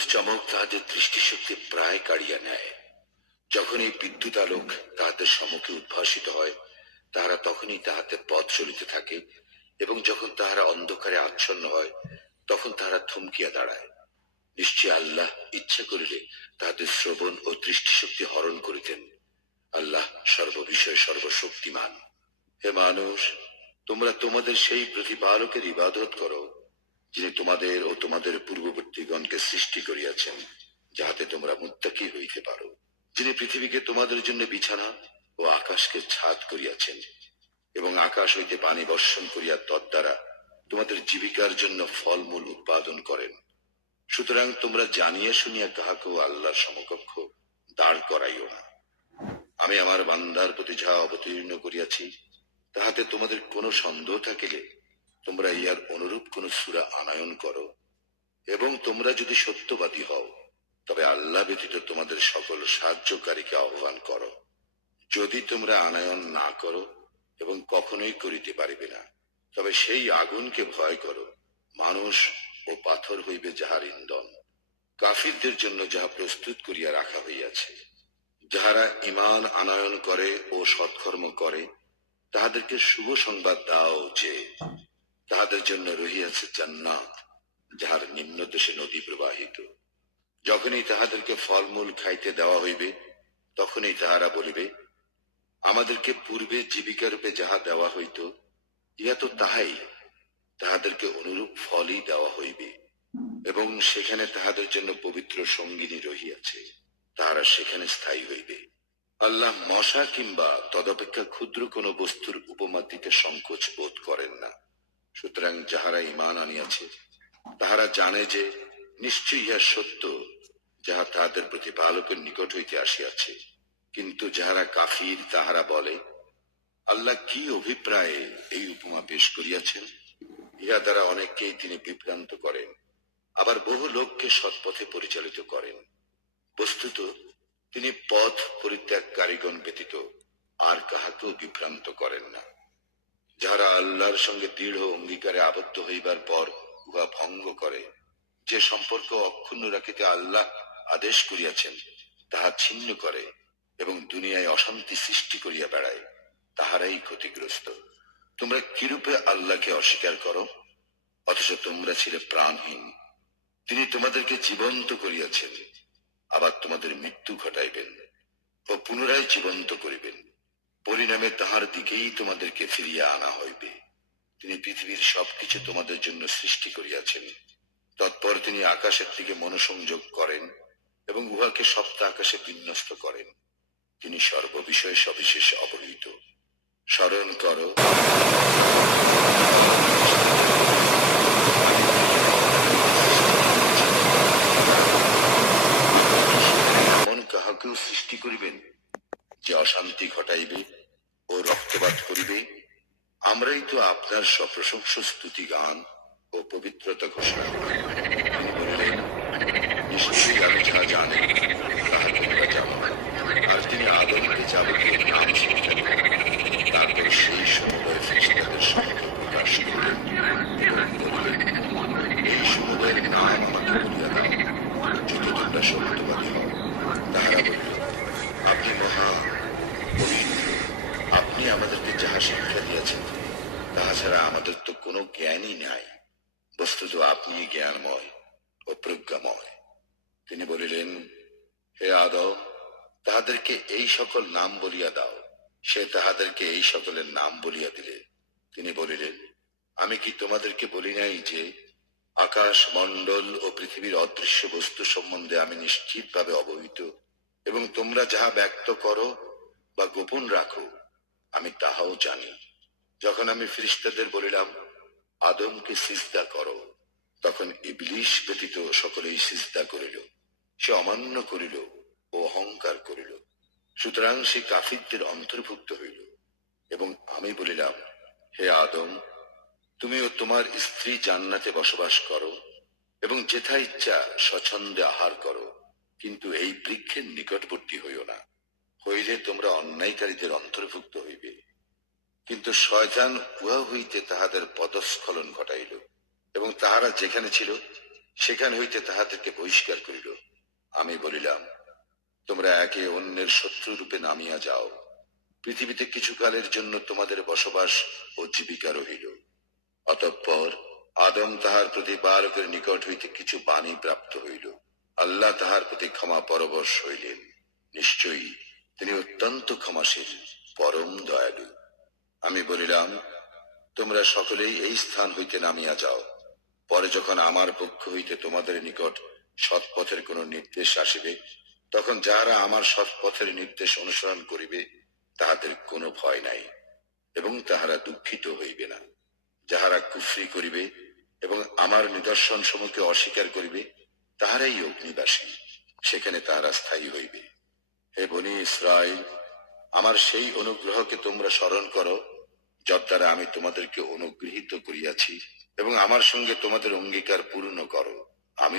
বিদ্যুৎ চমক তাহাদের দৃষ্টিশক্তি প্রায় কাড়িয়া নেয়। যখন এই বিদ্যুৎ আলোক তাহাদের সম্মুখে উদ্ভাসিত হয়, তাহারা তখনই তাহাতে পথ চলিতে থাকে, এবং যখন তাহারা অন্ধকারে আচ্ছন্ন হয়, তখন তাহারা থমকিয়া দাঁড়ায়। নিশ্চয় আল্লাহ ইচ্ছা করিলে তাহাদের শ্রবণ ও দৃষ্টিশক্তি হরণ করিতেন। আল্লাহ সর্ববিষয়ে সর্বশক্তিমান। হে মানুষ, তোমরা তোমাদের সেই প্রতিপালকের ইবাদত করো, যিনি তোমাদের ও তোমাদের পূর্ববর্তীগণকে সৃষ্টি করিয়াছেন, যাহাতে তোমরা মুত্তাকি হইতে পারো। যিনি পৃথিবীকে তোমাদের জন্য বিছানা ও আকাশকে ছাদ করিয়াছেন, এবং আকাশ হইতে পানি বর্ষণ করিয়া তদ্বারা তোমাদের জীবিকার জন্য ফলমূল উৎপাদন করেন। সুতরাং তোমরা জানিয়া শুনিয়া কাহাকেও আল্লাহর সমকক্ষ দাঁড় করাইও না। আমি আমার বান্দার প্রতি যাহা অবতীর্ণ করিয়াছি, তাহাতে তোমাদের কোনো সন্দেহ থাকিলে তোমরা ইহার অনুরূপ কোন সূরা আনয়ন করো, এবং তোমরা যদি সত্যবাদী হও, তবে আল্লাহ ব্যতীত তোমাদের সকল সাহায্যকারীকে আহ্বান করো। যদি তোমরা আনয়ন না করো, এবং কখনোই করিতে পারিবে না, তবে সেই আগুনকে ভয় করো, মানুষ ও পাথর হইবে যাহার ইন্ধন, কাফিরদের জন্য যাহা প্রস্তুত করিয়া রাখা হইয়াছে। যাহারা ঈমান আনয়ন করে ও সৎকর্ম করে, তাহাদেরকে শুভ সংবাদ দাও যে তাহাদের জন্য রহিয়াছে জান্নাত, যাহার নিম্নদেশে নদী প্রবাহিত। যখনই তাহাদেরকে ফলমূল খাইতে দেওয়া হইবে, তখনই তাহারা বলিবে, আমাদেরকে পূর্বে জীবিকারূপে যাহা দেওয়া হইত, ইহা তো তাহাই, তাহাদেরকে অনুরূপ ফলই দেওয়া হইবে, এবং সেখানে তাহাদের জন্য পবিত্র সঙ্গিনী রহিয়াছে, তাহারা সেখানে স্থায়ী হইবে। আল্লাহ মশা কিংবা তদপেক্ষা ক্ষুদ্র কোন বস্তুর উপমা দিতে সংকোচ বোধ করেন না। সুতরাং যাহারা ঈমান আনিয়াছে, তাহারা জানে যে নিশ্চয় ইহা সত্য, যাহা তাহাদের প্রতিপালকের নিকট হইতে আসিয়াছে। কিন্তু যাহারা কাফির, তাহারা বলে, আল্লাহ কি অভিপ্রায়ে এই উপমা পেশ করিয়াছেন? ইহা দ্বারা অনেককেই তিনি বিভ্রান্ত করেন, আবার বহু লোককে সৎপথে পরিচালিত করেন। বস্তুত তিনি পথ পরিত্যাগকারীগণ ব্যতীত আর কাহাকেও বিভ্রান্ত করেন না। যাহারা আল্লাহর সঙ্গে দৃঢ় অঙ্গীকারে আবদ্ধ হইবার পর উহা ভঙ্গ করে, যে সম্পর্ক অক্ষুণ্ণ রাখিতে আল্লাহ আদেশ করিয়াছেন তাহা ছিন্ন করে, এবং দুনিয়ায় অশান্তি সৃষ্টি করিয়া বেড়ায়, তাহারাই ক্ষতিগ্রস্ত। তোমরা কিরূপে আল্লাহকে অস্বীকার করো, অথচ তোমরা ছিলে প্রাণহীন। তিনি তোমাদেরকে জীবন্ত করিয়াছেন, আবার তোমাদের মৃত্যু ঘটাইবেন ও পুনরায় জীবন্ত করিবেন। পরিণামে তাহার দিকেই তোমাদেরকে ফিরিয়া আনা হইবে। তিনি পৃথিবীর সবকিছু তোমাদের জন্য সৃষ্টি করিয়াছেন। তৎপর তিনি আকাশের দিকে মনোসংযোগ করেন এবং উহাকে সপ্ত আকাশে বিন্যস্ত করেন। তিনি সর্ববিষয়ে সবিশেষ অবহিত। স্মরণ করো, এমন কাহাকেও সৃষ্টি করিবেন যে অশান্তি ঘটাইবে ও রক্তপাত করিবে? আমরাই তো আপনার সপ্রশংস স্তুতি গান ও পবিত্রতা ঘোষণা করি। তিনি বললেন, নিশ্চয়ই আমি যাহা জানি তাহা তোমরা জানো না। আর তিনি আদমকে যাবতীয় নাম শিখালেন। তারপর সেই সমুদয় ফেরেশতাদের সম্মুখে প্রকাশ করলেন এবং বললেন, এই সমুদয়ের নাম আমাকে বলিয়া দাও, যদি তোমরা সত্যবাদী হও। তাহারা বলল, আপনি মহা পবিত্র, আপনি আমাদেরকে যাহা শিক্ষা দিয়েছেন তাহা ছাড়া আমাদের তো কোনো জ্ঞানই নাই। বস্তুত আপনি জ্ঞানময় ও প্রজ্ঞাময়। তিনি বলিলেন, হে আদম, তাহাদেরকে এই সকল নাম বলিয়া দাও। সে তাহাদেরকে এই সকলের নাম বলিয়া দিলে। তিনি বলিলেন, আমি কি তোমাদেরকে বলি নাই যে আকাশ মণ্ডল ও পৃথিবীর অদৃশ্য বস্তু সম্বন্ধে আমি নিশ্চিতভাবে অবহিত, এবং তোমরা যাহা ব্যক্ত করো বা গোপন রাখো আমি তাহাও জানি। যখন আমি ফেরেশতাদের বলিলাম, আদমকে সিজদা করো, তখন ইবলীস ব্যতীত সকলেই সিজদা করিল। সে অমান্য করিল ও অহংকার করিল, সুতরাং সে কাফিরদের অন্তর্ভুক্ত হইল। এবং আমি বলিলাম, হে আদম, তুমি ও তোমার স্ত্রী জান্নাতে বসবাস করো এবং যেথা ইচ্ছা স্বচ্ছন্দে আহার করো, কিন্তু এই বৃক্ষের নিকটবর্তী হইও না, হইলে তোমরা অন্যায়কারীদের অন্তর্ভুক্ত হইবে। কিন্তু শয়তান উহা হইতে তাহাদের পদস্খলন ঘটাইল, এবং তাহারা যেখানে ছিল সেখান হইতে তাহাদেরকে বহিষ্কার করিল। আমি বলিলাম, তোমরা একে অন্যের শত্রু রূপে নামিয়া যাও। পৃথিবীতে কিছুকালের জন্য তোমাদের বসবাস ও জীবিকা রহিল। অতঃপর আদম তাহার প্রতিপালকের নিকট হইতে কিছু বাণী প্রাপ্ত হইল। আল্লাহ তাহার প্রতি ক্ষমা পরবশ হইলেন। নিশ্চয়ই তিনি অত্যন্ত ক্ষমাশীল, পরম দয়ালু। আমি বলিলাম, তোমরা সকলেই এই স্থান হইতে নামিয়া যাও। পরে যখন আমার পক্ষ হইতে তোমাদের নিকট সৎপথের কোন নির্দেশ আসিবে, তখন যাহারা আমার সৎপথের নির্দেশ অনুসরণ করিবে তাহাদের কোনো ভয় নাই, এবং তাহারা দুঃখিত হইবে না। যাহারা কুফরি করিবে এবং আমার নিদর্শন সমূহকে অস্বীকার করিবে, তাহারাই অগ্নিবাসী, সেখানে তাহারা স্থায়ী হইবে। হে বনী ইসরাইল, আমার সেই অনুগ্রহকে তোমরা স্মরণ করো, যদ্বারা আমি তোমাদেরকে অনুগৃহীত করিয়াছি, এবং আমার সঙ্গে তোমাদের অঙ্গীকার পূর্ণ করো। আমি